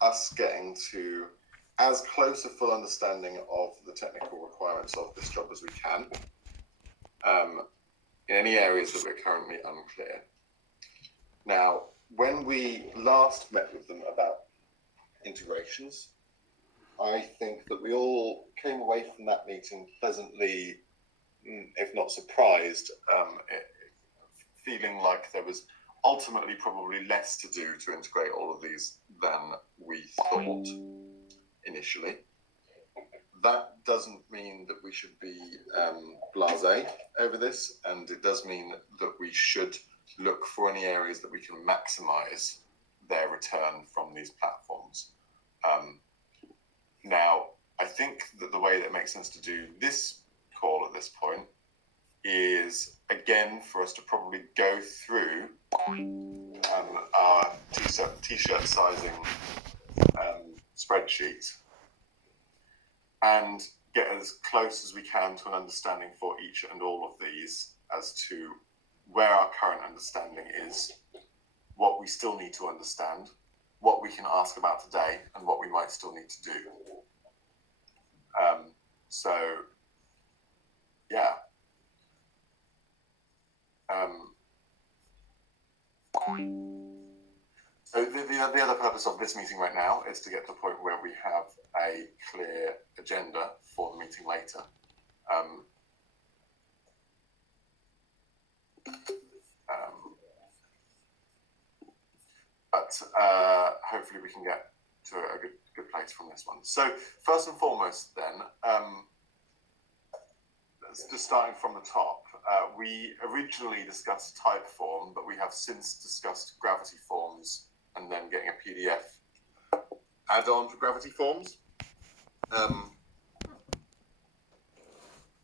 us getting to as close a full understanding of the technical requirements of this job as we can, in any areas that we're currently unclear. Now, when we last met with them about integrations, I think that we all came away from that meeting pleasantly, if not surprised, feeling like there was ultimately probably less to do to integrate all of these than we thought initially. That doesn't mean that we should be blasé over this, and it does mean that we should look for any areas that we can maximize their return from these platforms. Now, I think that the way that makes sense to do this call at this point is, again, for us to probably go through our t-shirt sizing spreadsheet and get as close as we can to an understanding for each and all of these as to where our current understanding is, what we still need to understand, what we can ask about today, and what we might still need to do. So the other purpose of this meeting right now is to get to the point where we have a clear agenda for the meeting later. But hopefully we can get to a good place from this one. So first and foremost then, just starting from the top, we originally discussed Typeform, but we have since discussed Gravity Forms and then getting a PDF add-on for Gravity Forms.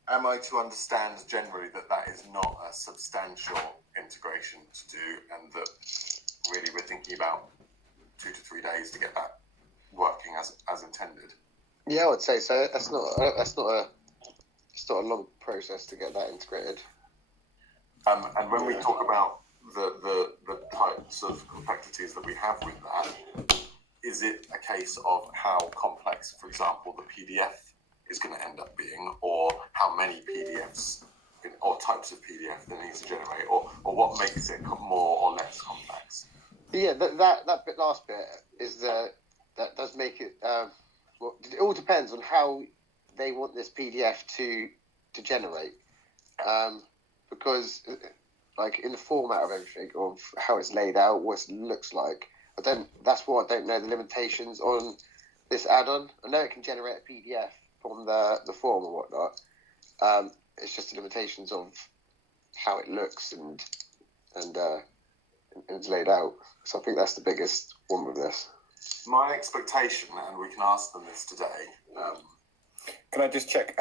Am I to understand generally that that is not a substantial integration to do, and that really we're thinking about 2 to 3 days to get that working as intended? Yeah, I would say so. It's not a long process to get that integrated. And when we talk about the types of complexities that we have with that, is it a case of how complex, for example, the PDF is going to end up being, or how many PDFs or types of PDF they need to generate, or what makes it more or less complex? Yeah, that last bit is that does make it. Well, it all depends on how they want this PDF to generate, because like in the format of everything, of how it's laid out, what it looks like. That's what I don't know the limitations on this add-on. I know it can generate a PDF from the form or whatnot. It's just the limitations of how it looks and it's laid out. So I think that's the biggest one with this. My expectation, and we can ask them this today. Can I just check?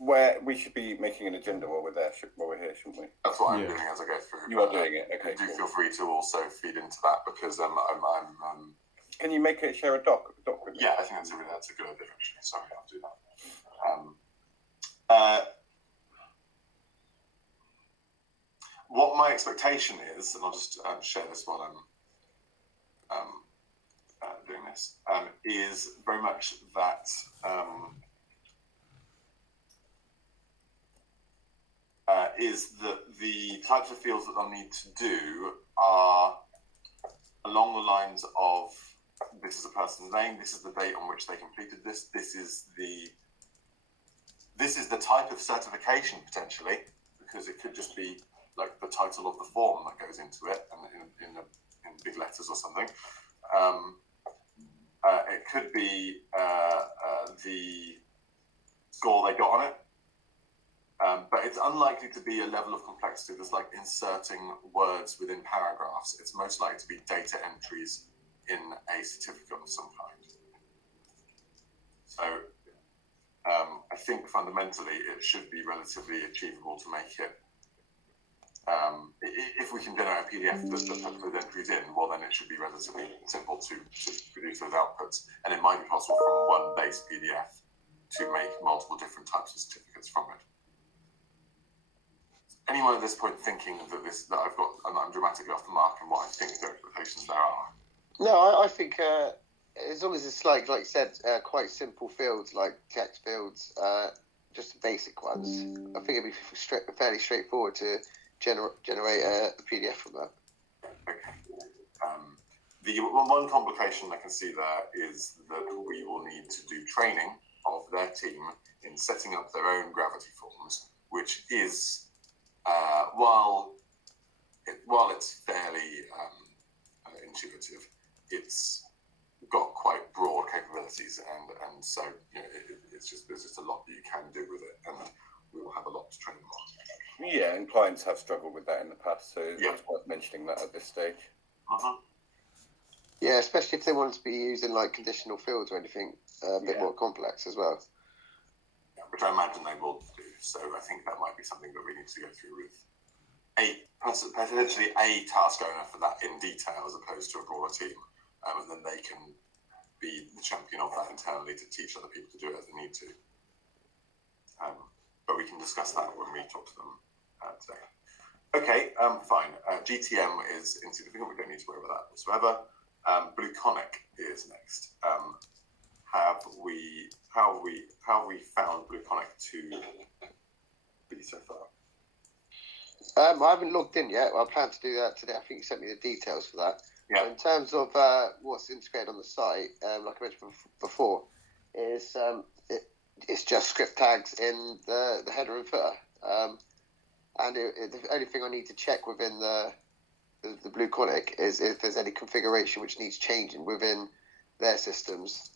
Where we should be making an agenda while we're there, while we're here, shouldn't we? That's what I'm doing as I go through. You are doing it, okay. Do feel free to also feed into that, because I'm Can you share a doc with me? Yeah, I think that's a good idea, actually. Sorry, I'll do that. What my expectation is, and I'll just share this while I'm doing this, is very much that is that the types of fields that they'll need to do are along the lines of, this is a person's name, this is the date on which they completed this, this is the type of certification potentially, because it could just be like the title of the form that goes into it, and in big letters or something. It could be the score they got on it. But it's unlikely to be a level of complexity that's like inserting words within paragraphs. It's most likely to be data entries in a certificate of some kind. So I think fundamentally it should be relatively achievable to make it. If we can generate a PDF that puts those entries in, well, then it should be relatively simple to produce those outputs. And it might be possible from one base PDF to make multiple different types of certificates from it. Anyone at this point thinking that I'm dramatically off the mark in what I think the expectations there are? No, I think as long as it's like you said, quite simple fields like text fields, just the basic ones. I think it'd be fairly straightforward to generate a PDF from that. Okay. The one complication I can see there is that we will need to do training of their team in setting up their own gravity forms, which is while it's fairly intuitive, it's got quite broad capabilities, and so there's just a lot that you can do with it, and we will have a lot to train them on. Yeah, and clients have struggled with that in the past, so it's worth mentioning that at this stage. Yeah, especially if they want to be using like conditional fields or anything a bit more complex as well. Yeah, which I imagine they will do. So I think that might be something that we need to go through with potentially a task owner for that in detail, as opposed to a broader team, and then they can be the champion of that internally to teach other people to do it as they need to. But we can discuss that when we talk to them today. Okay, fine. GTM is insignificant. We don't need to worry about that whatsoever. Blue Conic is next. How have we found Blue Conic to be so far? I haven't logged in yet. I plan to do that today. I think you sent me the details for that. Yeah. In terms of what's integrated on the site, like I mentioned before, is it's just script tags in the header and footer. And the only thing I need to check within the Blue Conic is if there's any configuration which needs changing within their systems,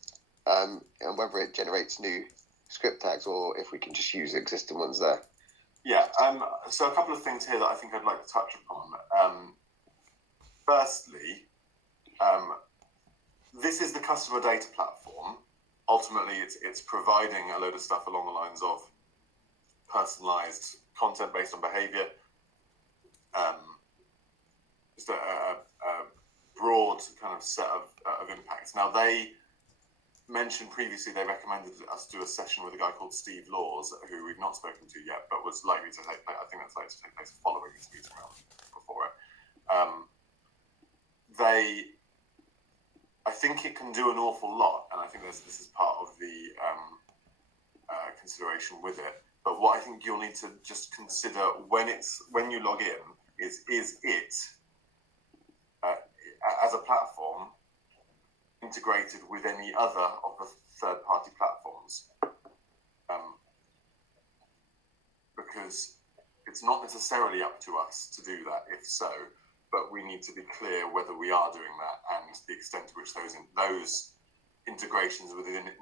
and whether it generates new script tags or if we can just use existing ones there. Yeah, so a couple of things here that I think I'd like to touch upon. Firstly, this is the customer data platform. Ultimately, it's providing a load of stuff along the lines of personalized content based on behavior, just a broad kind of set of impacts. Now, they mentioned previously they recommended us do a session with a guy called Steve Laws, who we've not spoken to yet, but was likely to take place. I think that's likely to take place following this meeting round before it. I think it can do an awful lot, and I think this is part of the consideration with it. But what I think you'll need to just consider when you log in is it as a platform integrated with any other of the third-party platforms, because it's not necessarily up to us to do that, if so, but we need to be clear whether we are doing that and the extent to which those integrations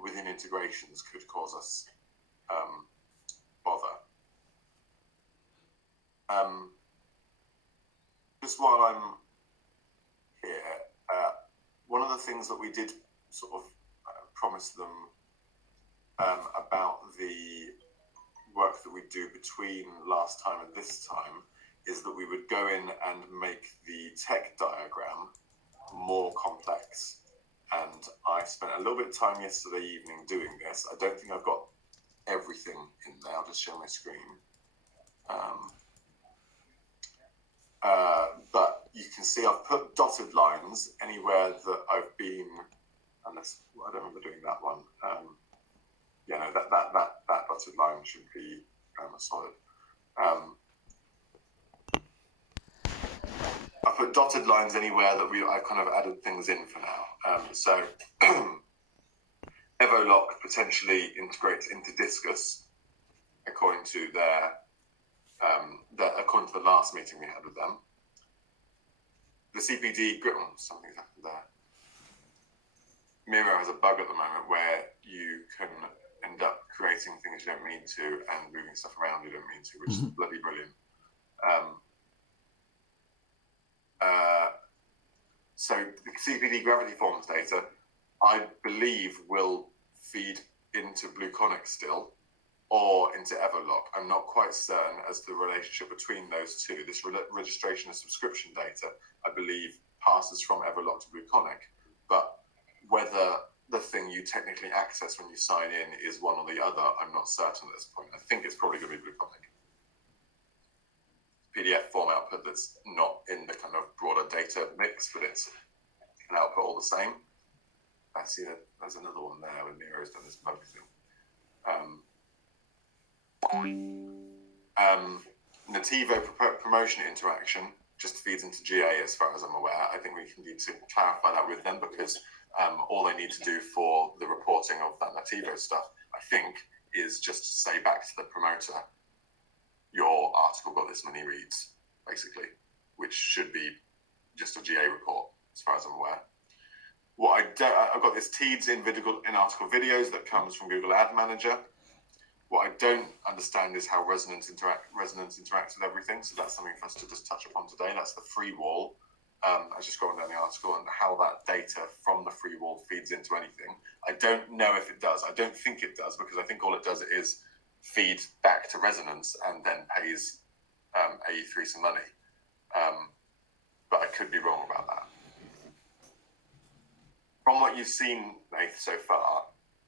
within integrations could cause us bother. Just while I'm here, one of the things that we did sort of promise them about the work that we do between last time and this time is that we would go in and make the tech diagram more complex. And I spent a little bit of time yesterday evening doing this. I don't think I've got everything in there. I'll just share my screen. But you can see I've put dotted lines anywhere that I've been, unless I don't remember doing that one. That dotted line should be solid. I put dotted lines anywhere that I've kind of added things in for now. So Evolock potentially integrates into Discus, according to according to the last meeting we had with them. The CPD something's happened there. Miro has a bug at the moment where you can end up creating things you don't mean to and moving stuff around you don't mean to, which is bloody brilliant. So the CPD gravity forms data, I believe, will feed into Blue Conic still, or into Evolock. I'm not quite certain as to the relationship between those two. This registration and subscription data, I believe, passes from Evolock to Blue Conic, but whether the thing you technically access when you sign in is one or the other, I'm not certain at this point. I think it's probably going to be Blue Conic. PDF form output that's not in the kind of broader data mix, but it's and output all the same. I see that there's another one there where Miro's done this bug thing. Nativo promotion interaction just feeds into GA as far as I'm aware. I think we need to clarify that with them because all they need to do for the reporting of that Nativo stuff, I think, is just to say back to the promoter, your article got this many reads, basically, which should be just a GA report as far as I'm aware. I've got this TEEDS in article videos that comes from Google Ad Manager. What I don't understand is how Resonance interacts with everything. So that's something for us to just touch upon today. That's the free wall. I was just scrolling down the article and how that data from the free wall feeds into anything. I don't know if it does. I don't think it does because I think all it does is feed back to Resonance and then pays Ae3 some money. But I could be wrong about that. From what you've seen, Nath, so far,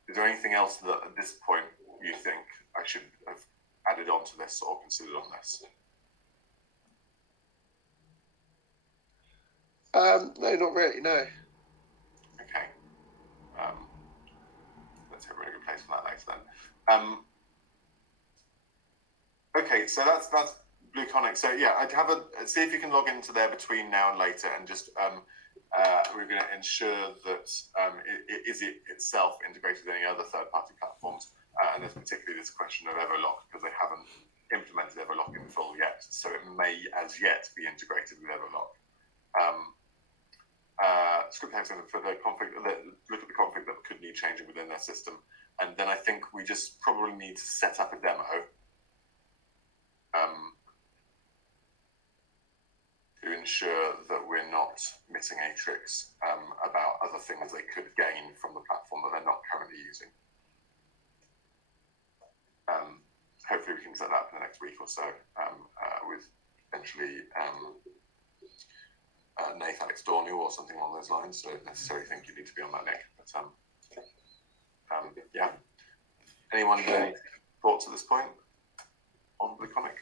is there anything else that at this point you think I should have added on to this or considered on this? No, not really, no. Okay. Let's have a really good place for that later then. Okay, so that's BlueConic. So yeah, I'd have see if you can log into there between now and later, and just we're going to ensure that it is itself integrated with any other third-party platforms. And there's particularly this question of Everlock because they haven't implemented Everlock in full yet, so it may as yet be integrated with Everlock. Script text for the config. Look at the config that could need changing within their system, and then I think we just probably need to set up a demo. To ensure that we're not missing any tricks about other things they could gain from the platform that they're not currently using. Hopefully we can set that up in the next week or so with potentially Nath Alex Dorney or something along those lines. So I don't necessarily think you need to be on that, Nick. But yeah. Anyone have any thoughts at this point on BlueConic?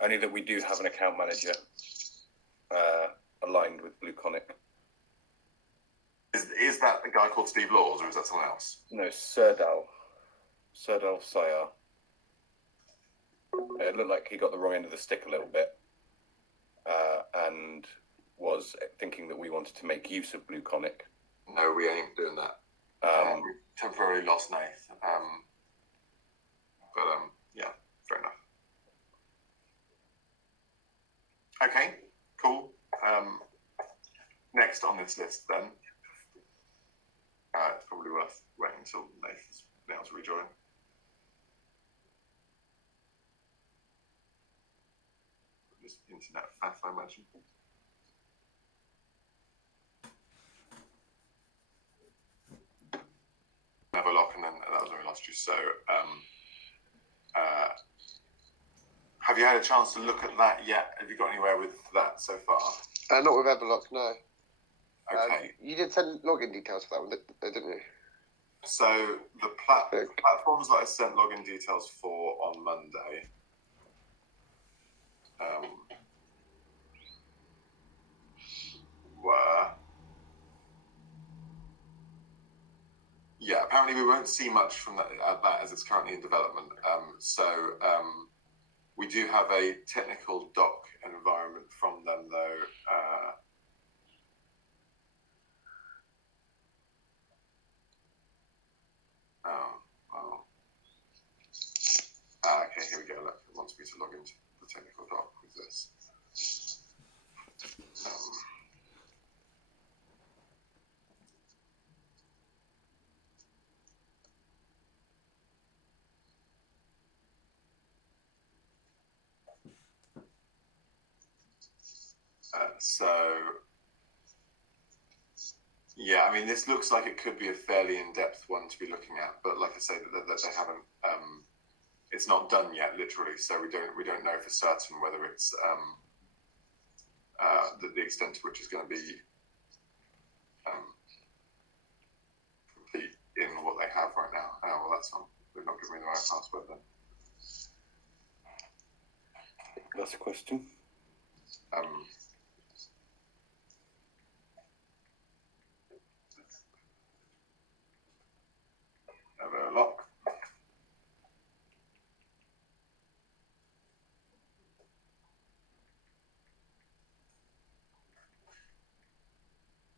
Only that we do have an account manager aligned with BlueConic. Is that a guy called Steve Laws, or is that someone else? No, Serdal Sayar. It looked like he got the wrong end of the stick a little bit and was thinking that we wanted to make use of BlueConic. No, we ain't doing that. We temporarily lost Nath. Yeah, fair enough. Okay, cool. Next on this list, then, it's probably worth waiting until Nathan's been able to rejoin. Just internet faff, I imagine. Everlock, and then that was when we lost you. So, have you had a chance to look at that yet? Have you got anywhere with that so far? Not with Everlock, no. Okay. You did send login details for that one, didn't you? So the platforms that I sent login details for on Monday were... Yeah, apparently we won't see much from that as it's currently in development. We do have a technical doc environment from them, though. Okay, here we go. Look, it wants me to log into the technical doc with this. Yeah, I mean, this looks like it could be a fairly in-depth one to be looking at, but like I say, that they haven't. It's not done yet, literally. So we don't know for certain whether it's the extent to which it's going to be complete in what they have right now. Well, that's not. They've not given me the right password then. That's a question.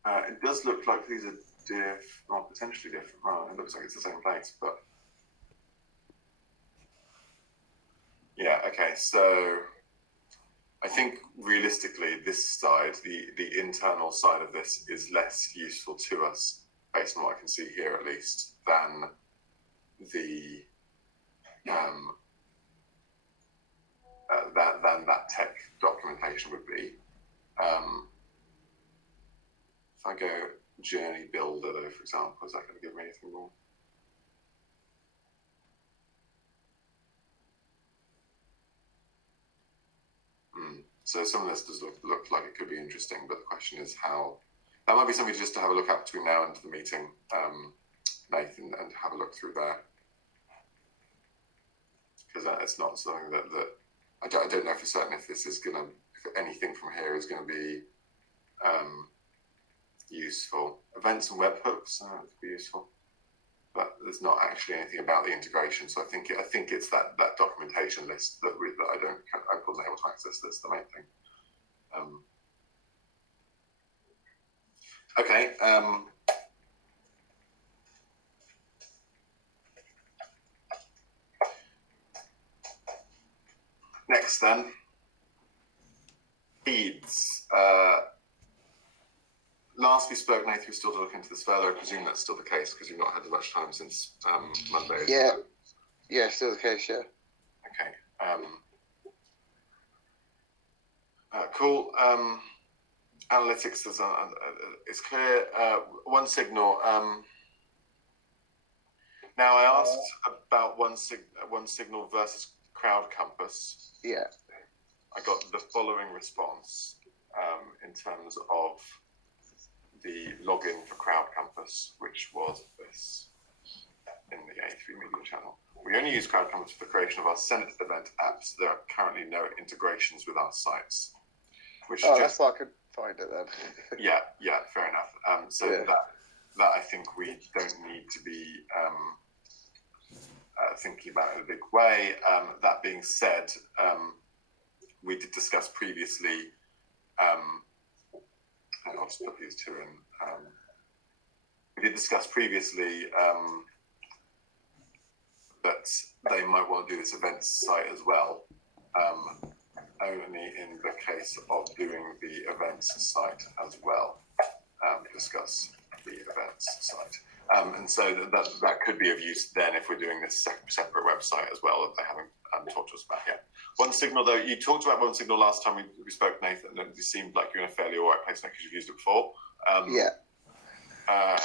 It does look like these are potentially different. Oh, it looks like it's the same place, but yeah. Okay, so I think realistically, this side, the internal side of this, is less useful to us, based on what I can see here, at least, than the than that tech documentation would be. If I go journey builder, though, for example, is that going to give me anything more? So some of this does look like it could be interesting, but the question is how. That might be something just to have a look at between now and the meeting, Nathan, and have a look through there. Because it's not something that I don't know for certain if this is going to, if anything from here is going to be useful. Events and webhooks could be useful, but there's not actually anything about the integration. So I think it's that documentation list that I wasn't able to access. That's the main thing. Okay. Next then, feeds. Last we spoke, Nathan, we still to look into this further. I presume that's still the case because you've not had as much time since Monday. Yeah, yeah, still the case. Yeah. Okay. Cool. Analytics is clear. One signal. Now I asked about one signal versus Crowd Compass. Yeah. I got the following response in terms of the login for Crowd Compass, which was this in the Ae3media channel. We only use Crowd Compass for the creation of our Senate event apps. There are currently no integrations with our sites. Which that's why I could find it then. yeah, fair enough. That I think we don't need to be thinking about in a big way. That being said, we did discuss previously. I'll just put these two in. We did discuss previously that they might want to do this events site as well. Only in the case of doing the events site as well. Discuss the events site. And so that could be of use then if we're doing this separate website as well that they haven't talked to us about yet. One signal, though, you talked about one signal last time we spoke, Nathan, and it seemed like you're in a fairly all right place now because you've used it before. I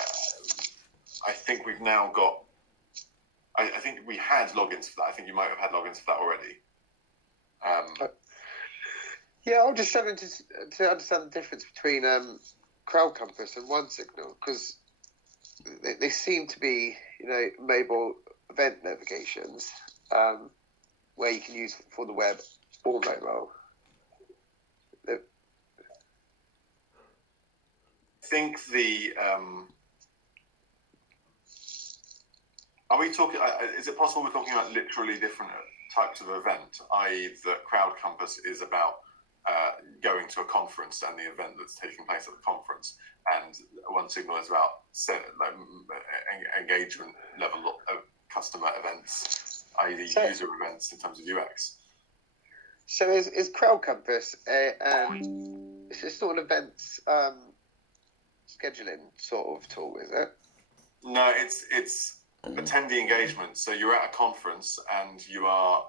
think we've now got. I think we had logins for that. I think you might have had logins for that already. Yeah, I'm just struggling to understand the difference between Crowd Compass and One Signal because they seem to be, mobile event navigations where you can use for the web or mobile. I think are we talking? Is it possible we're talking about literally different types of event? I.e., the Crowd Compass is about going to a conference and the event that's taking place at the conference, and One Signal is about engagement level of customer events, i.e., the user events in terms of UX. So is Crowd Compass it's a sort of events scheduling sort of tool, is it? No, it's attendee engagement. So you're at a conference and you know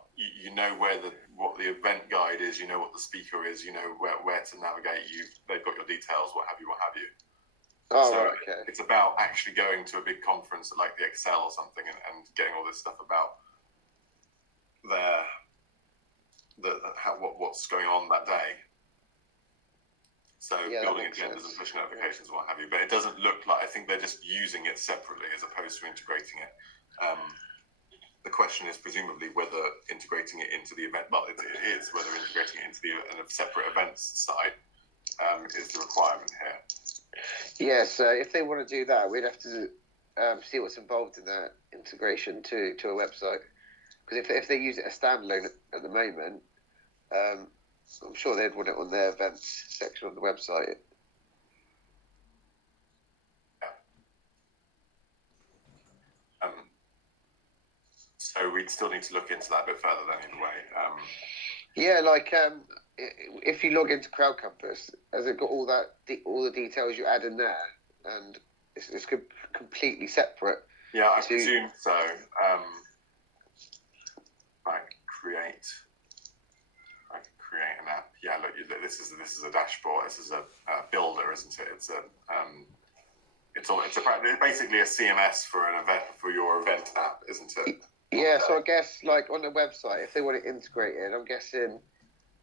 what the event guide is, you know what the speaker is, you know where to navigate. They've got your details, what have you. Oh, so right, okay. It's about actually going to a big conference like the Excel or something and getting all this stuff about what's going on that day. So building agendas and push notifications and what have you. But it doesn't look like, I think they're just using it separately as opposed to integrating it. The question is presumably whether integrating it into the event, well, it is whether integrating it into a separate events site is the requirement here. Yeah, so if they want to do that, we'd have to see what's involved in that integration to a website. Because if they use it as standalone at the moment, I'm sure they'd want it on their events section of the website. So we'd still need to look into that a bit further then, either way. Yeah, like if you log into Crowd Campus, has it got all the details you add in there, and it's completely separate? Yeah, I presume so. I can create an app. Yeah, look, this is a dashboard. This is a builder, isn't it? It's basically a CMS for an event, for your event app, isn't it? Yeah. So I guess like on the website, if they want it integrated, I'm guessing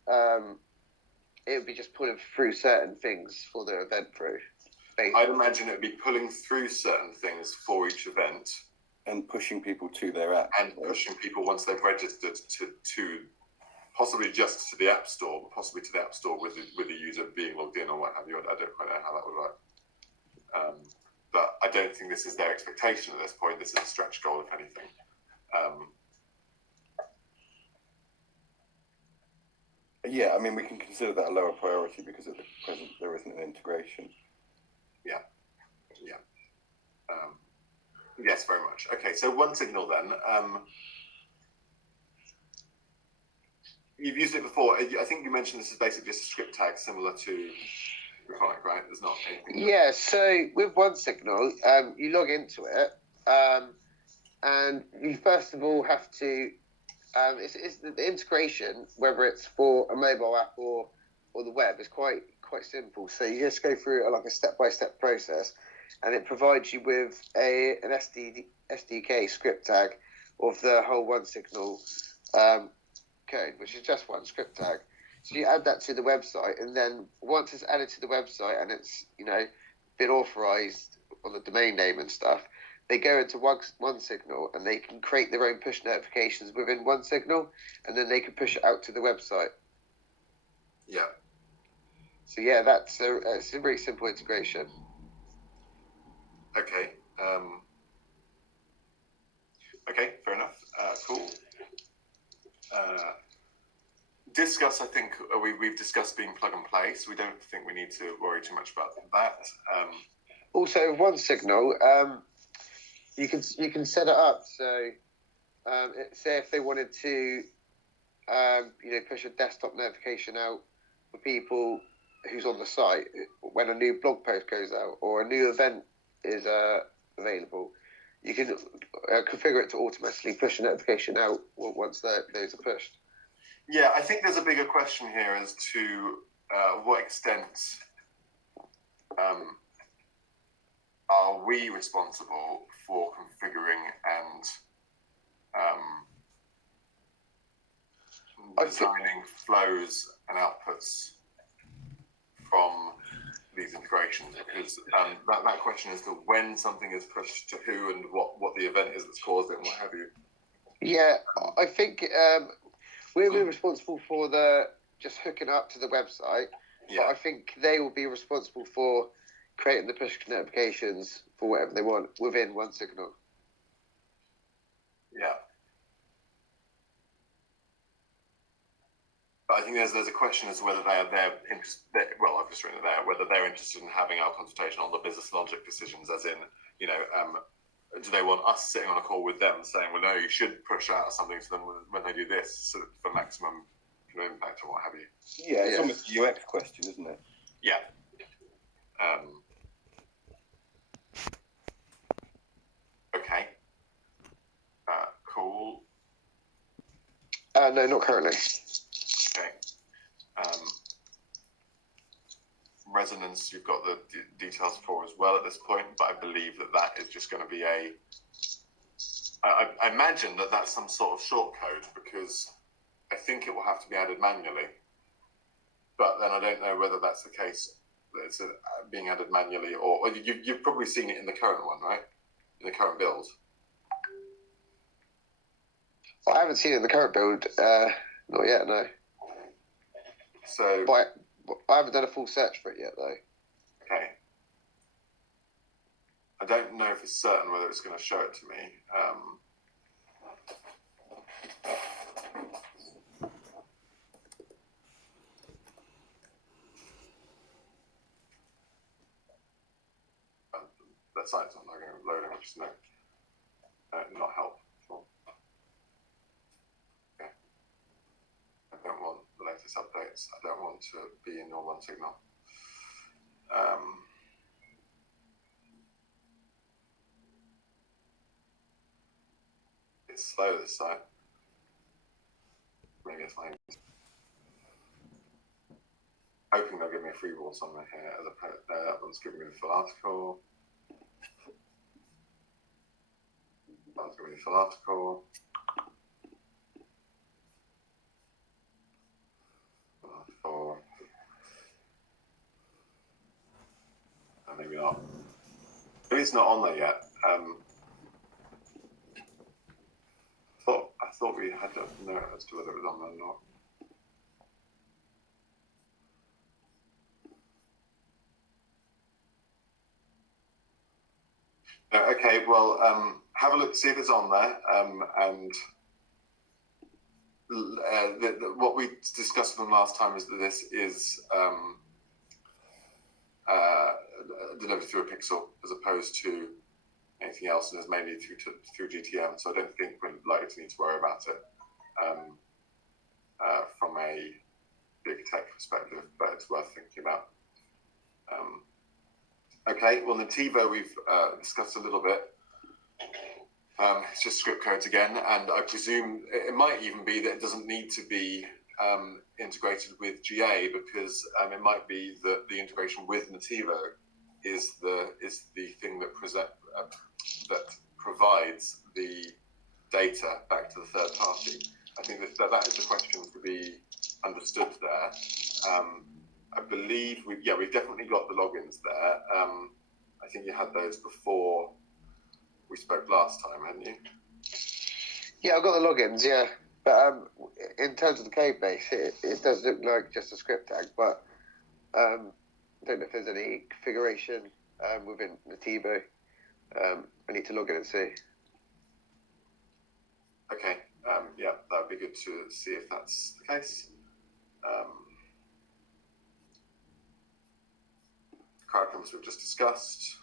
it would be just pulling through certain things for the event through. Basically. I'd imagine it would be pulling through certain things for each event. And pushing people to their app. And pushing people once they've registered to possibly just to the App Store, but possibly to the App Store with the user being logged in or what have you. I don't quite know how that would work. But I don't think this is their expectation at this point. This is a stretch goal, if anything. Yeah, I mean, we can consider that a lower priority because at the present there isn't an integration. Yeah. Yes, very much. Okay, so One Signal then. You've used it before. I think you mentioned this is basically just a script tag similar to Chronic, right? There's not anything. Yeah, so with One Signal, you log into it, and you first of all have to. It's the integration, whether it's for a mobile app or the web, is quite simple. So you just go through like a step-by-step process, and it provides you with an SDK script tag of the whole One Signal code, which is just one script tag. So you add that to the website, and then once it's added to the website and it's been authorized on the domain name and stuff, they go into One Signal and they can create their own push notifications within One Signal, and then they can push it out to the website. Yeah. So yeah, it's a very simple integration. Okay. Okay, fair enough. Cool. Discuss, I think we've discussed being plug and play, so we don't think we need to worry too much about that. Also, One Signal, you can set it up so say if they wanted to push a desktop notification out for people who's on the site when a new blog post goes out or a new event is available, you can configure it to automatically push a notification out once those are pushed. Yeah, I think there's a bigger question here as to what extent are we responsible for configuring and designing flows and outputs from these integrations, because that question as to when something is pushed to who and what the event is that's caused it and what have you. Yeah, I think we're responsible for just hooking up to the website. Yeah. But I think they will be responsible for creating the push notifications for whatever they want within One Signal. Yeah. But I think there's a question as to whether they're interested. Well, I've just written it there. Whether they're interested in having our consultation on the business logic decisions, as in, do they want us sitting on a call with them saying, well, no, you should push out something to them when they do this for maximum impact or what have you? Yeah, it's almost a UX question, isn't it? Yeah. Okay. Cool. No, not currently. Okay. Resonance, you've got the details for as well at this point, but I believe that is just going to be I imagine that's some sort of shortcode, because I think it will have to be added manually. But then I don't know whether that's the case, that it's being added manually, or you've probably seen it in the current one, right? In the current build. I haven't seen it in the current build. Not yet, no. So. But I haven't done a full search for it yet, though. Okay. I don't know if it's certain whether it's going to show it to me. That site's not loading, which is not helpful. rates. I don't want to be in your one signal. It's slow this side. Maybe it's fine. Hoping they'll give me a free wall somewhere here. That one's giving me the full article. That one's giving me the full article. Maybe not. Maybe it's not on there yet. I thought we had to know as to whether it was on there or not. Okay, well, have a look, see if it's on there, and what we discussed with them last time is that this is delivered through a pixel as opposed to anything else, and is mainly through GTM. So I don't think we're likely to need to worry about it from a big tech perspective, but it's worth thinking about. Okay, well, Nativo we've discussed a little bit. It's just script codes again, and I presume it might even be that it doesn't need to be integrated with GA, because it might be that the integration with Nativo is the thing that provides the data back to the third party. I think that is the question to be understood there. I believe we've definitely got the logins there. I think you had those before we spoke last time, hadn't you? Yeah, I've got the logins, yeah. But in terms of the code base, it does look like just a script tag, but I don't know if there's any configuration within Nativo. I need to log in and see. Okay, yeah, that would be good to see if that's the case. Curriculums we've just discussed.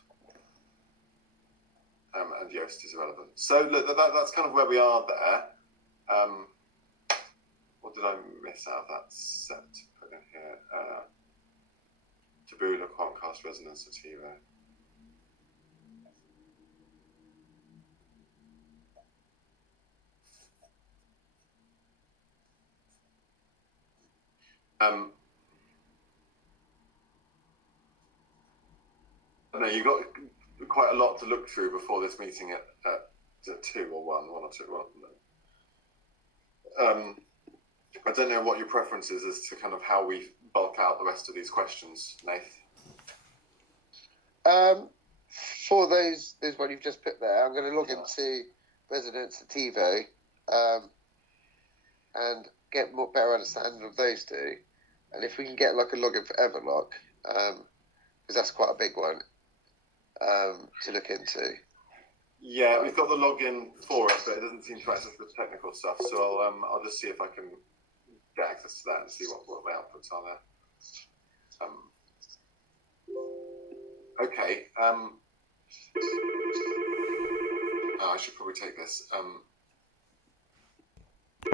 And Yoast is irrelevant. So look, that's kind of where we are there. What did I miss out of that set to put in here? Taboola, Quantcast, Resonance, Nativo. No, you've got quite a lot to look through before this meeting at 2 or 1 or 2. I don't know what your preference is as to kind of how we bulk out the rest of these questions, Nath. For those what you've just put there, I'm going to log into Resonance Nativo and get a better understanding of those two. And if we can get like a login for Everlock, because that's quite a big one to look into. Yeah, we've got the login for it, but it doesn't seem to access the technical stuff. So I'll just see if I can get access to that and see what the outputs are there. Okay. I should probably take this.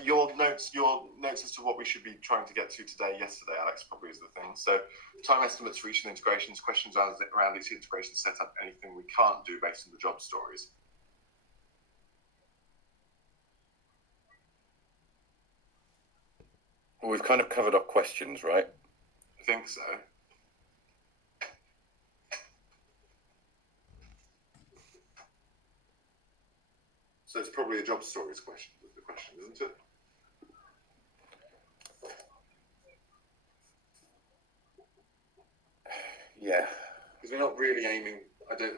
Your notes as to what we should be trying to get to yesterday, Alex, probably is the thing. So time estimates for each of the integrations, questions around each integration setup, anything we can't do based on the job stories. Well, we've kind of covered our questions, right? I think so. So it's probably a job stories question, isn't it? Yeah. Because we're not really aiming.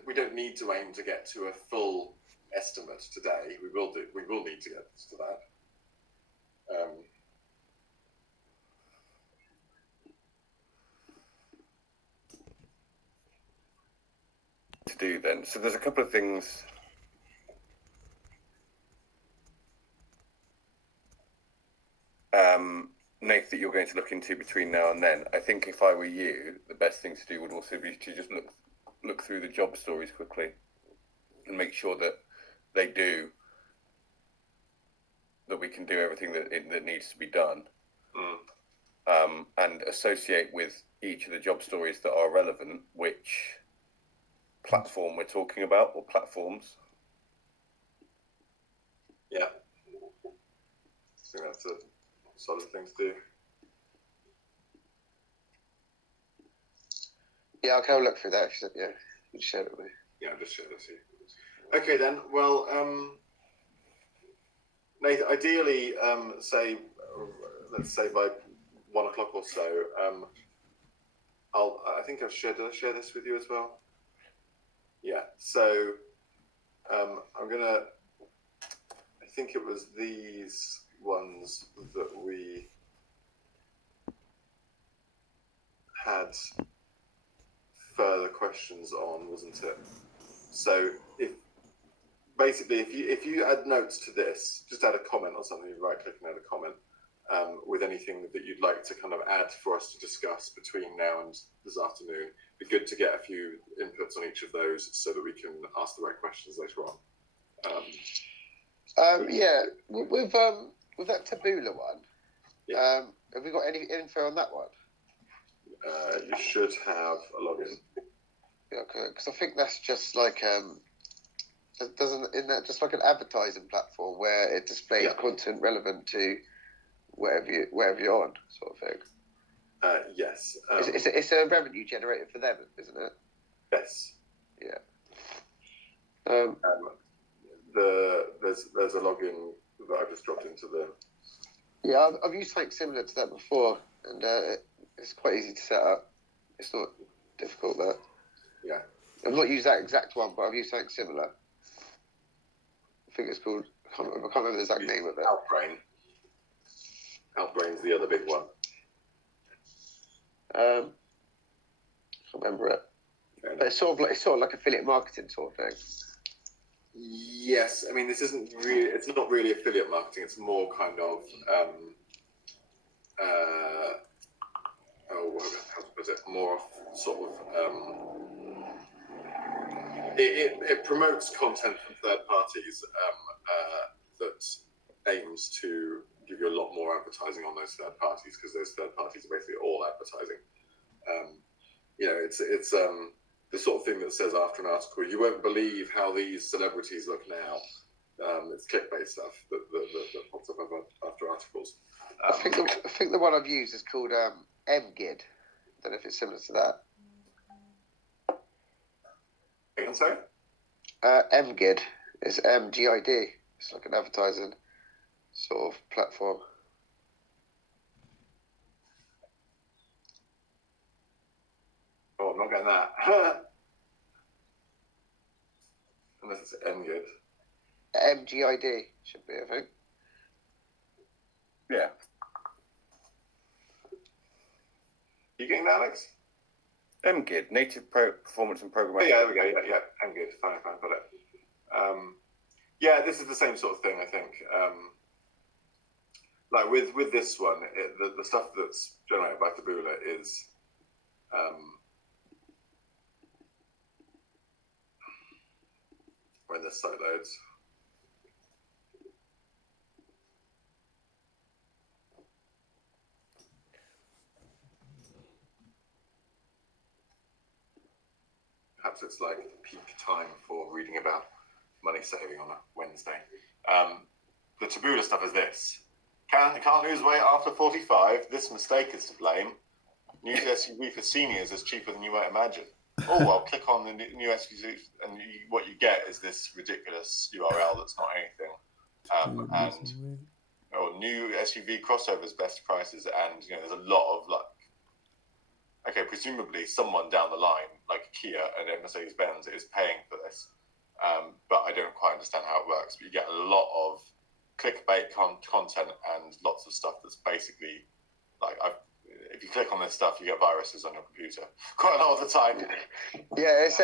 We don't need to aim to get to a full estimate today. We will need to get to that. To do then. So there's a couple of things. Nate, that you're going to look into between now and then. I think if I were you, the best thing to do would also be to just look through the job stories quickly and make sure that that we can do everything that needs to be done. and associate with each of the job stories that are relevant which platform we're talking about, or platforms. Yeah. I think that's a solid thing to do. Yeah, I'll have a look through that. Yeah, you shared it with me. Yeah, I'll just share this here. Okay then. Well, Nathan, ideally, let's say by 1 o'clock or so. I think I've shared. Did I share this with you as well? Yeah. So, I'm gonna. I think it was these ones that we had further questions on, wasn't it? So if you add notes to this, just add a comment or something, you right click and add a comment with anything that you'd like to kind of add for us to discuss between now and this afternoon. It'd be good to get a few inputs on each of those so that we can ask the right questions later on. Yeah, with that Taboola one, yeah. Have we got any info on that one? You should have a login. Yeah, okay, because I think that's just like isn't that just like an advertising platform where it displays content relevant to wherever you're on, sort of thing. Yes. It's a revenue generator for them, isn't it? Yes. Yeah. There's a login that I've just dropped into the. Yeah, I've used something similar to that before, and it's quite easy to set up. It's not difficult, that. Yeah. I've not used that exact one, but I've used something similar. I think it's called. I can't remember the exact name of it. Outbrain. Outbrain's the other big one. I can't remember it. But it's sort of like affiliate marketing sort of thing. Yes, I mean this isn't really. It's not really affiliate marketing. It's more kind of. How to put it? More sort of. It promotes content from third parties that aims to give you a lot more advertising on those third parties, because those third parties are basically all advertising. It's the sort of thing that says after an article, you won't believe how these celebrities look now. It's clickbait stuff that pops up after articles. I think the one I've used is called MGID. I don't know if it's similar to that. I'm sorry? MGID is MGID. It's like an advertising sort of platform. Oh, I'm not getting that. Unless it's MGID. MGID should be, I think. Yeah. You getting that, Alex? MGID, Native Performance and Programmatic. Yeah, there we go. Yeah, MGID. Fine, got it. Yeah, this is the same sort of thing, I think. Like with this one, the stuff that's generated by Taboola is when this site loads. Perhaps it's like peak time for reading about money saving on a Wednesday. The Taboola stuff is this. Can't lose weight after 45. This mistake is to blame. New SUV for seniors is cheaper than you might imagine. Oh, well, click on the new SUV, and what you get is this ridiculous URL that's not anything. New SUV crossovers, best prices, and there's a lot of okay, presumably someone down the line, like Kia and Mercedes-Benz, is paying for this. But I don't quite understand how it works. But you get a lot of clickbait content and lots of stuff that's basically if you click on this stuff, you get viruses on your computer quite a lot of the time. Yeah, it's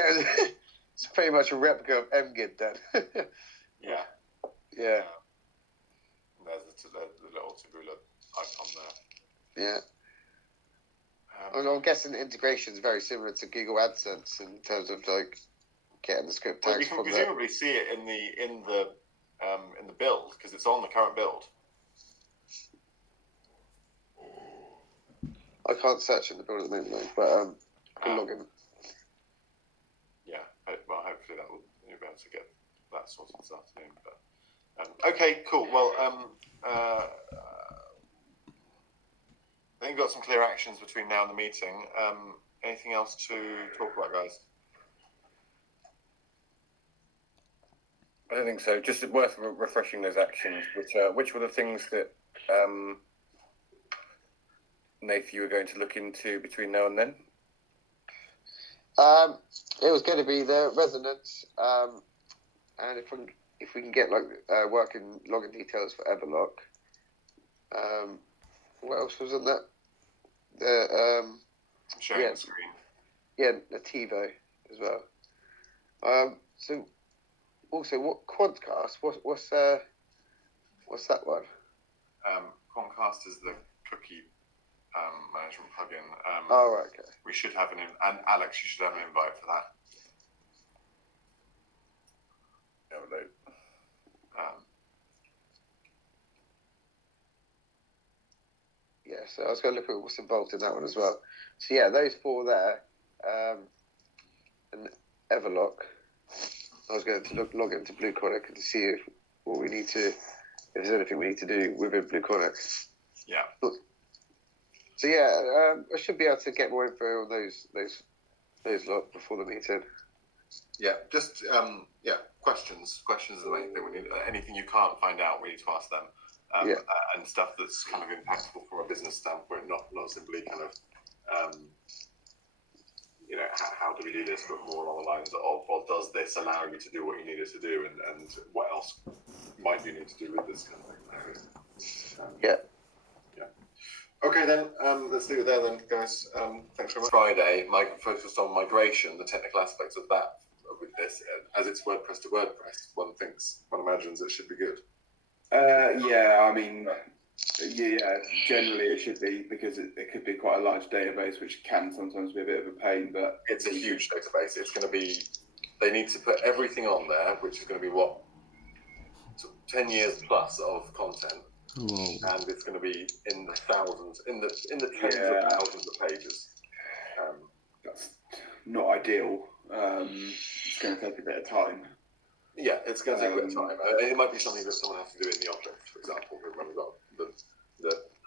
pretty much a replica of MGID then. Yeah. Yeah. There's the little Taboola icon there. Yeah. I'm guessing the integration is very similar to Google AdSense in terms of getting the script tags. Well, you can presumably see it in the build, because it's on the current build. I can't search in the build at the moment, though, but I can log in. Yeah, well, hopefully you'll be able to get that sorted this afternoon. But okay, cool. Well, I think we've got some clear actions between now and the meeting. Anything else to talk about, guys? I don't think so. Just worth refreshing those actions. Which were the things that Nath, you were going to look into between now and then? It was going to be the resonance, and if we can get like working login details for Everlock. What else was on that? The Sharing the screen. Yeah, the TiVo as well. So also, what Quadcast? What's that one? Quadcast is the cookie management plugin. Oh, right, okay. We should have and Alex, you should have an invite for that. Yeah, so I was going to look at what's involved in that one as well. So yeah, those four there, and Everlock. I was going to log into Blue Conic and to see if there's anything we need to do within Blue Conic. Yeah. So yeah, I should be able to get more info on those lot before the meeting. Yeah, just questions. Questions are the main thing. We need anything you can't find out, we need to ask them. And stuff that's kind of impactful from a business standpoint, not simply kind of how do we do this, but more along the lines of, well, does this allow you to do what you needed to do, and what else might you need to do with this kind of thing? Yeah. Okay, then let's leave it there then, guys. Thanks very much. Friday, Mike focused on migration, the technical aspects of that with this. As it's WordPress to WordPress, one imagines it should be good. Yeah, I mean, generally it should be, because it could be quite a large database, which can sometimes be a bit of a pain, but it's a huge database. It's going to be, they need to put everything on there, which is going to be 10 years plus of content. Whoa. And it's going to be in the thousands, in the tens of thousands of pages. That's not ideal. It's going to take a bit of time. Yeah, it's going to take a bit of time. It might be something that someone has to do in the object, for example, when we've got the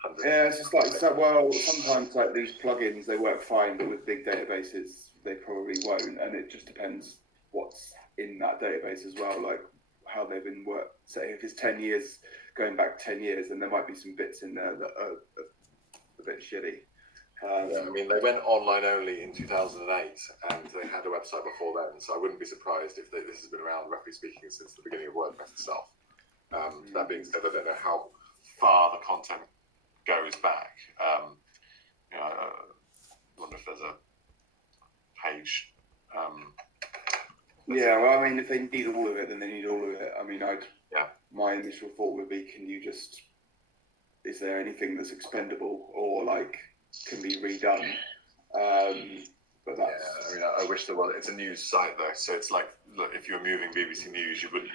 hundreds. Yeah, it's just like, sometimes like these plugins, they work fine, but with big databases, they probably won't. And it just depends what's in that database as well, like how they've been worked. Say if it's 10 years, going back 10 years, then there might be some bits in there that are a bit shitty. I mean, they went online only in 2008, and they had a website before then, so I wouldn't be surprised if this has been around, roughly speaking, since the beginning of WordPress itself. That being said, I don't know how far the content goes back. I wonder if there's a page. Yeah, well, I mean, if they need all of it, then they need all of it. I mean, my initial thought would be, is there anything that's expendable or like can be redone? But that's... I mean, I wish there was. It's a news site though, so it's like, look, if you were moving BBC News, you wouldn't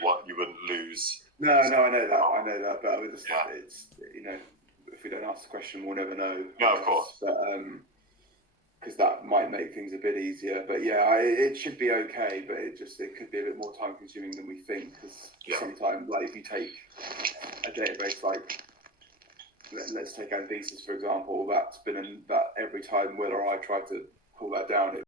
lose. No, I know that, but it's if we don't ask the question, we'll never know. No, of course. But because that might make things a bit easier. But yeah, it should be okay, but it could be a bit more time consuming than we think, because sometimes, like, if you take a database like, let's take Anthesis for example, that's been that every time Will or I try to pull that down,